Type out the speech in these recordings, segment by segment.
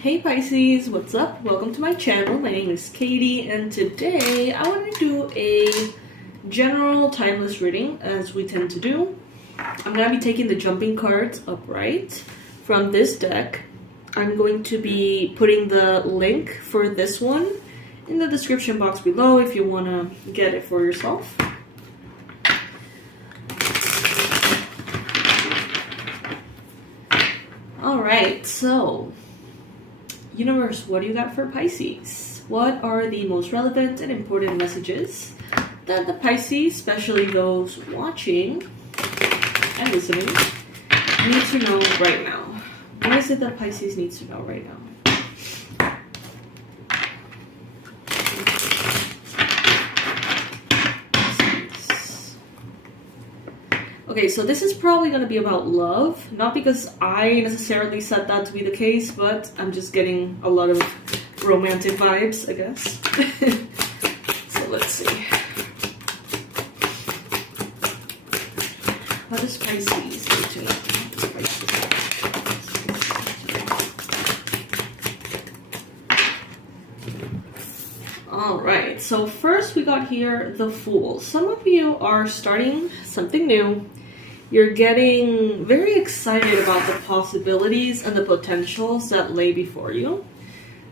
Hey Pisces, what's up? Welcome to my channel. My name is Katie, and today I want to do a general timeless reading, as we tend to do. I'm going to be taking the jumping cards upright from this deck. I'm going to be putting the link for this one in the description box below if you want to get it for yourself. Alright, so universe, what do you got for Pisces? What are the most relevant and important messages that the Pisces, especially those watching and listening, need to know right now? What is it that Pisces needs to know right now? Okay, so this is probably going to be about love. Not because I necessarily said that to be the case, but I'm just getting a lot of romantic vibes, I guess. So let's see. What does Pisces need to know? Alright, so first we got here the Fool. Some of you are starting something new. You're getting very excited about the possibilities and the potentials that lay before you.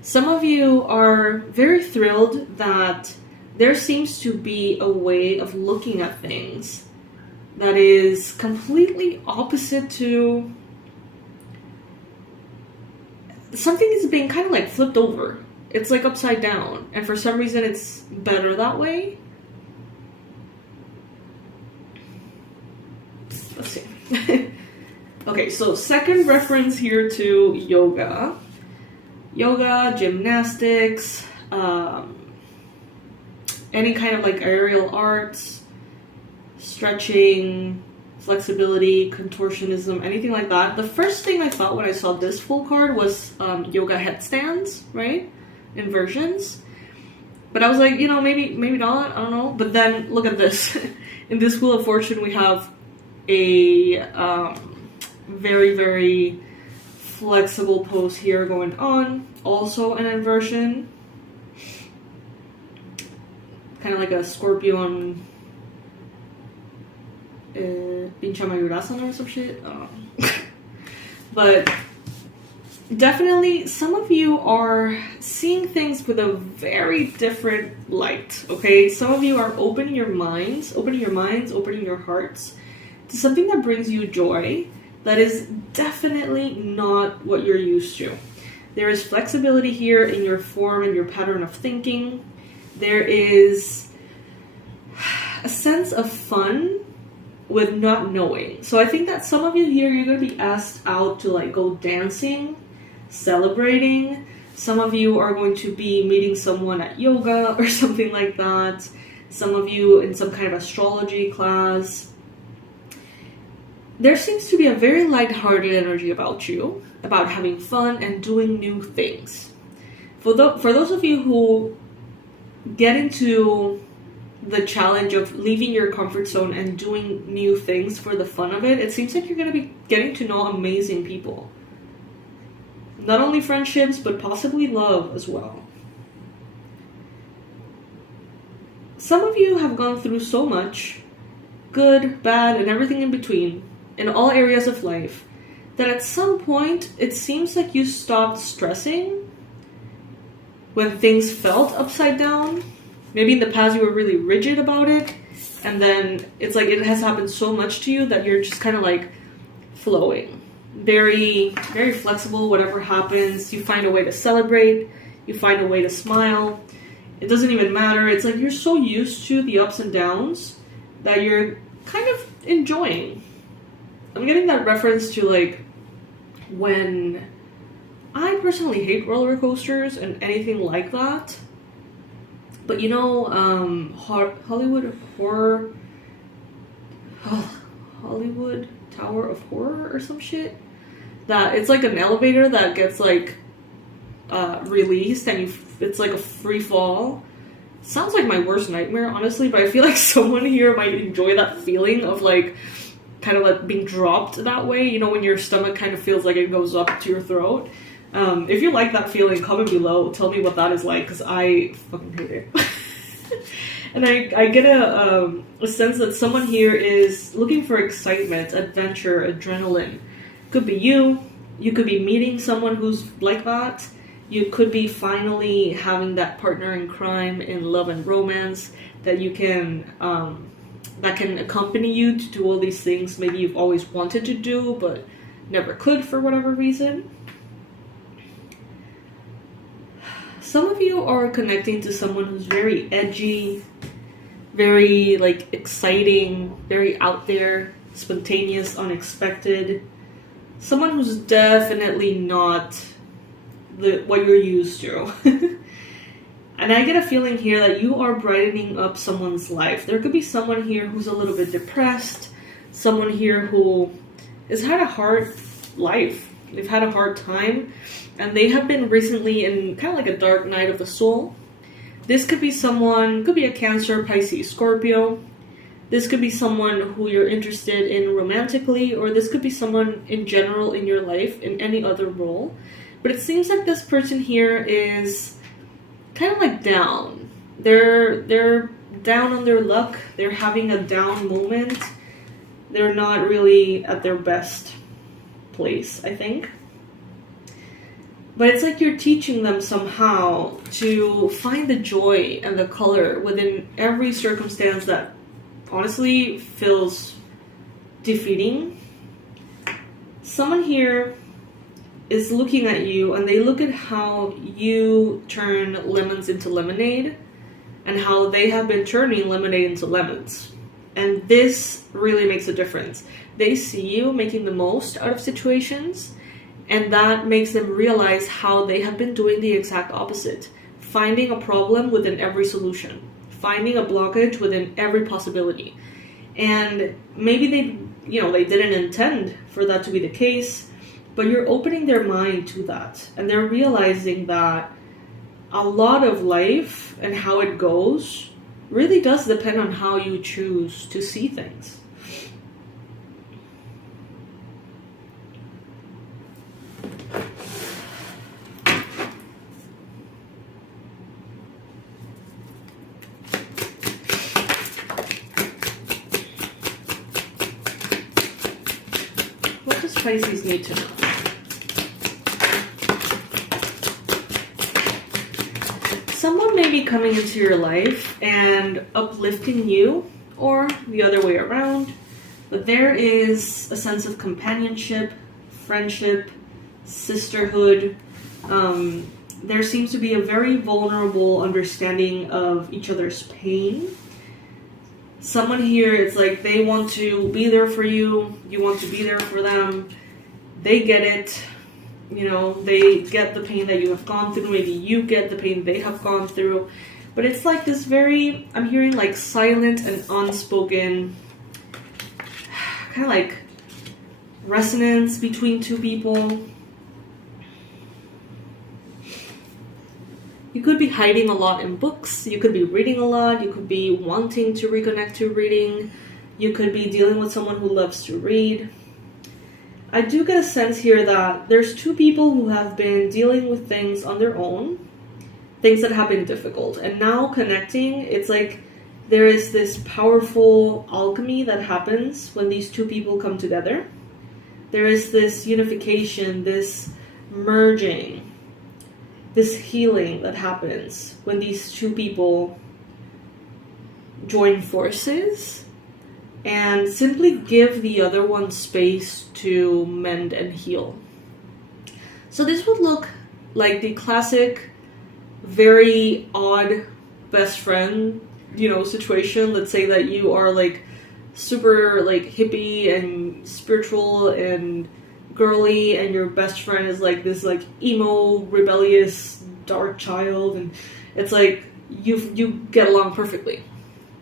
Some of you are very thrilled that there seems to be a way of looking at things that is completely opposite to something is being kind of like flipped over. It's like upside down, and for some reason it's better that way. Let's see. Okay, so second reference here to yoga. Yoga, gymnastics, any kind of like aerial arts, stretching, flexibility, contortionism, anything like that. The first thing I thought when I saw this full card was yoga headstands, right? Inversions. But I was like, you know, maybe not, I don't know. But then look at this. In this Wheel of Fortune we have a very, very flexible pose here going on. Also an inversion. Kind of like a scorpion pincha mayurasana or some shit. I don't know. But definitely some of you are seeing things with a very different light, okay? Some of you are opening your minds, opening your hearts to something that brings you joy that is definitely not what you're used to. There is flexibility here in your form and your pattern of thinking. There is a sense of fun with not knowing. So I think that some of you here, you're going to be asked out to like go dancing, celebrating. Some of you are going to be meeting someone at yoga or something like that. Some of you in some kind of astrology class. There seems to be a very lighthearted energy about you, about having fun and doing new things. For those of you who get into the challenge of leaving your comfort zone and doing new things for the fun of it, it seems like you're going to be getting to know amazing people. Not only friendships, but possibly love as well. Some of you have gone through so much, good, bad, and everything in between, in all areas of life, that at some point, it seems like you stopped stressing when things felt upside down. Maybe in the past you were really rigid about it, and then it's like it has happened so much to you that you're just kind of like flowing. Very, very flexible, whatever happens. You find a way to celebrate. You find a way to smile. It doesn't even matter. It's like you're so used to the ups and downs that you're kind of enjoying. I'm getting that reference to like when I personally hate roller coasters and anything like that. But you know, Hollywood Tower of Horror or some shit? That it's like an elevator that gets like released and it's like a free fall. Sounds like my worst nightmare, honestly, but I feel like someone here might enjoy that feeling of like kind of like being dropped that way, you know, when your stomach kind of feels like it goes up to your throat. If you like that feeling, comment below. Tell me what that is like, because I fucking hate it. And I get a sense that someone here is looking for excitement, adventure, adrenaline. Could be you. You could be meeting someone who's like that. You could be finally having that partner in crime, in love and romance, that you can that can accompany you to do all these things maybe you've always wanted to do but never could for whatever reason. Some of you are connecting to someone who's very edgy, very like exciting, very out there, spontaneous, unexpected. Someone who's definitely not what you're used to. And I get a feeling here that you are brightening up someone's life. There could be someone here who's a little bit depressed, someone here who has had a hard life. They've had a hard time, and they have been recently in kind of like a dark night of the soul. This could be someone, could be a Cancer, Pisces, Scorpio. This could be someone who you're interested in romantically, or this could be someone in general in your life in any other role. But it seems like this person here is kind of like down. They're down on their luck. They're having a down moment. They're not really at their best place, I think. But it's like you're teaching them somehow to find the joy and the color within every circumstance that honestly feels defeating. Someone here is looking at you, and they look at how you turn lemons into lemonade and how they have been turning lemonade into lemons. And this really makes a difference. They see you making the most out of situations, and that makes them realize how they have been doing the exact opposite. Finding a problem within every solution. Finding a blockage within every possibility. And maybe they didn't intend for that to be the case, but you're opening their mind to that, and they're realizing that a lot of life and how it goes really does depend on how you choose to see things. What does Pisces need to know? Someone may be coming into your life and uplifting you, or the other way around, but there is a sense of companionship, friendship, sisterhood. There seems to be a very vulnerable understanding of each other's pain. Someone here, it's like they want to be there for you, you want to be there for them, they get it. They get the pain that you have gone through. Maybe you get the pain they have gone through. But it's like this I'm hearing like silent and unspoken kind of like resonance between two people. You could be hiding a lot in books. You could be reading a lot. You could be wanting to reconnect to reading. You could be dealing with someone who loves to read. I do get a sense here that there's two people who have been dealing with things on their own, things that have been difficult, and now connecting, it's like there is this powerful alchemy that happens when these two people come together. There is this unification, this merging, this healing that happens when these two people join forces and simply give the other one space to mend and heal. So this would look like the classic, very odd best friend, situation. Let's say that you are like super like hippie and spiritual and girly, and your best friend is like this like emo, rebellious, dark child, and it's like you get along perfectly.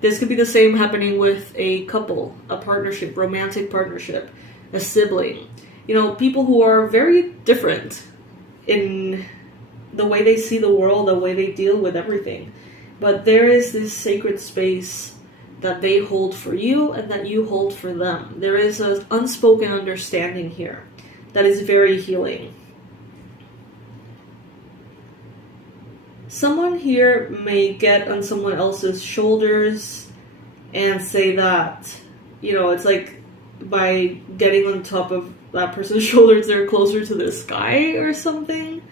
This could be the same happening with a couple, a partnership, romantic partnership, a sibling. People who are very different in the way they see the world, the way they deal with everything. But there is this sacred space that they hold for you and that you hold for them. There is an unspoken understanding here that is very healing. Someone here may get on someone else's shoulders and say that, it's like by getting on top of that person's shoulders, they're closer to the sky or something.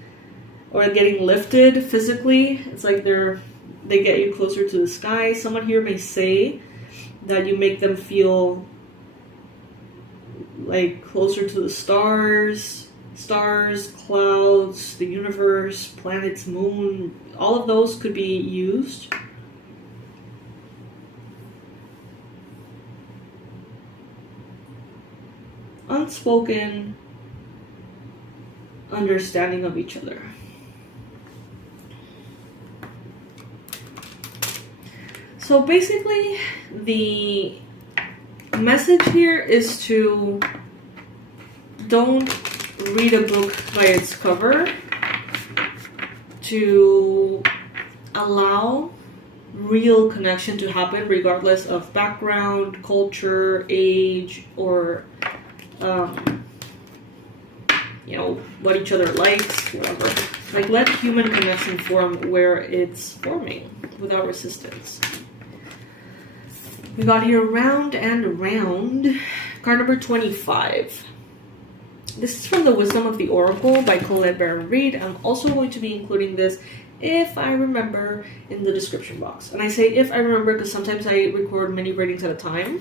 Or getting lifted physically. It's like they get you closer to the sky. Someone here may say that you make them feel like closer to the stars, clouds, the universe, planets, moon. All of those could be used. Unspoken understanding of each other. So basically, the message here is to don't read a book by its cover, to allow real connection to happen regardless of background, culture, age, or what each other likes, whatever. Like, let human connection form where it's forming without resistance. We got here Round and Round, card number 25. This is from the Wisdom of the Oracle by Colette Baron Reid. I'm also going to be including this, if I remember, in the description box. And I say if I remember because sometimes I record many readings at a time.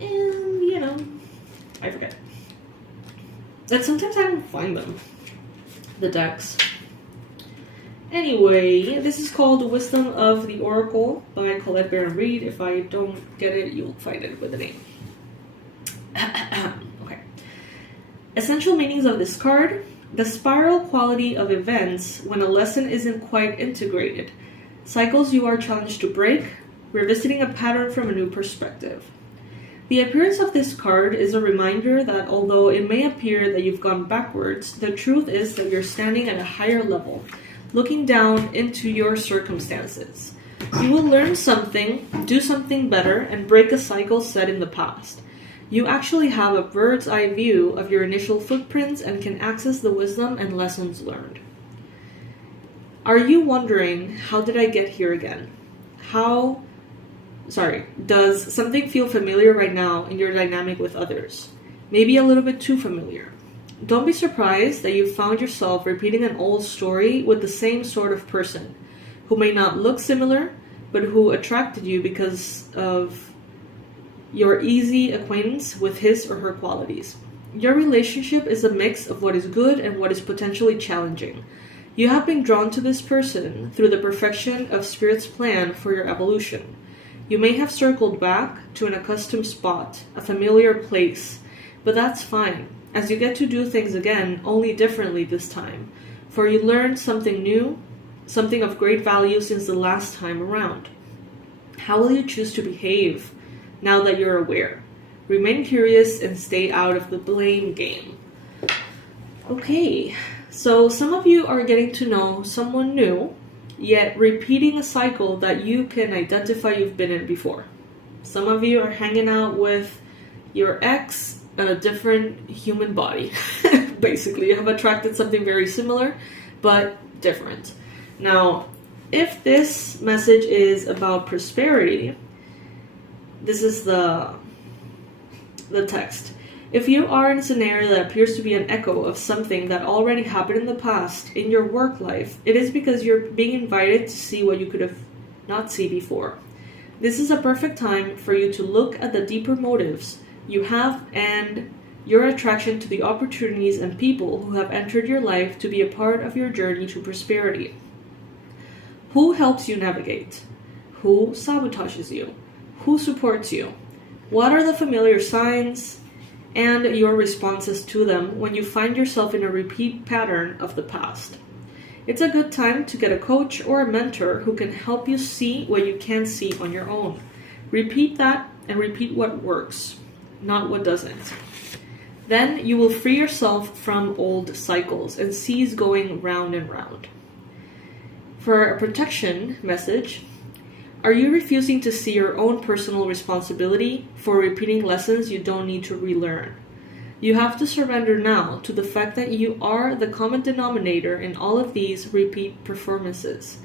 And, I forget. And sometimes I don't find them, the decks. Anyway, this is called Wisdom of the Oracle by Colette Baron Reid. If I don't get it, you'll find it with the name. Okay. Essential meanings of this card. The spiral quality of events when a lesson isn't quite integrated. Cycles you are challenged to break. Revisiting a pattern from a new perspective. The appearance of this card is a reminder that although it may appear that you've gone backwards, the truth is that you're standing at a higher level, looking down into your circumstances. You will learn something, do something better, and break a cycle set in the past. You actually have a bird's eye view of your initial footprints and can access the wisdom and lessons learned. Are you wondering, how did I get here again? Does something feel familiar right now in your dynamic with others? Maybe a little bit too familiar. Don't be surprised that you found yourself repeating an old story with the same sort of person, who may not look similar, but who attracted you because of your easy acquaintance with his or her qualities. Your relationship is a mix of what is good and what is potentially challenging. You have been drawn to this person through the perfection of Spirit's plan for your evolution. You may have circled back to an accustomed spot, a familiar place, but that's fine, as you get to do things again, only differently this time, for you learned something new, something of great value since the last time around. How will you choose to behave now that you're aware? Remain curious and stay out of the blame game. Okay, so some of you are getting to know someone new, yet repeating a cycle that you can identify you've been in before. Some of you are hanging out with your ex in a different human body. Basically, you have attracted something very similar, but different. Now, if this message is about prosperity, this is the text. If you are in a scenario that appears to be an echo of something that already happened in the past in your work life, it is because you're being invited to see what you could have not seen before. This is a perfect time for you to look at the deeper motives you have and your attraction to the opportunities and people who have entered your life to be a part of your journey to prosperity. Who helps you navigate? Who sabotages you? Who supports you? What are the familiar signs and your responses to them when you find yourself in a repeat pattern of the past? It's a good time to get a coach or a mentor who can help you see what you can't see on your own. Repeat that and repeat what works, not what doesn't. Then you will free yourself from old cycles and cease going round and round. For a protection message, are you refusing to see your own personal responsibility for repeating lessons you don't need to relearn? You have to surrender now to the fact that you are the common denominator in all of these repeat performances.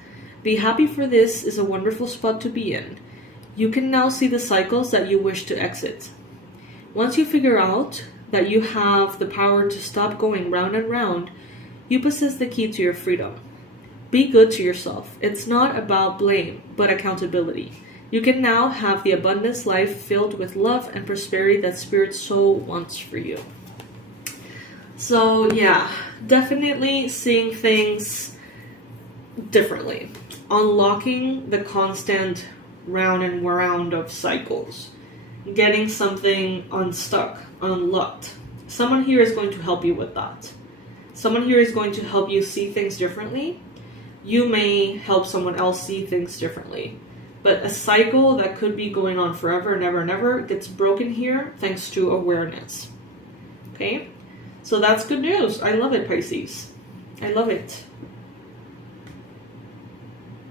Be happy, for this is a wonderful spot to be in. You can now see the cycles that you wish to exit. Once you figure out that you have the power to stop going round and round, you possess the key to your freedom. Be good to yourself. It's not about blame, but accountability. You can now have the abundance life filled with love and prosperity that Spirit so wants for you. So yeah, definitely seeing things differently. Unlocking the constant round and round of cycles. Getting something unstuck, unlocked. Someone here is going to help you with that. Someone here is going to help you see things differently. You may help someone else see things differently. But a cycle that could be going on forever and ever and ever gets broken here thanks to awareness. Okay? So that's good news. I love it, Pisces. I love it.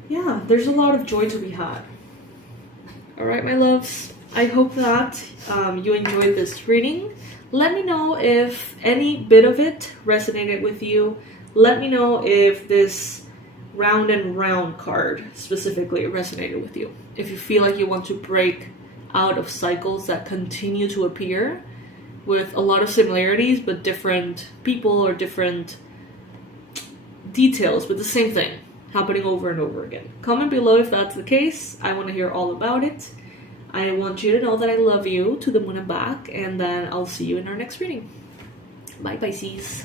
Yeah, there's a lot of joy to be had. Alright, my loves. I hope that you enjoyed this reading. Let me know if any bit of it resonated with you. Let me know if this round and round card specifically resonated with you. If you feel like you want to break out of cycles that continue to appear with a lot of similarities but different people or different details, but the same thing happening over and over again. Comment below if that's the case. I want to hear all about it. I want you to know that I love you to the moon and back, and then I'll see you in our next reading. Bye, Pisces.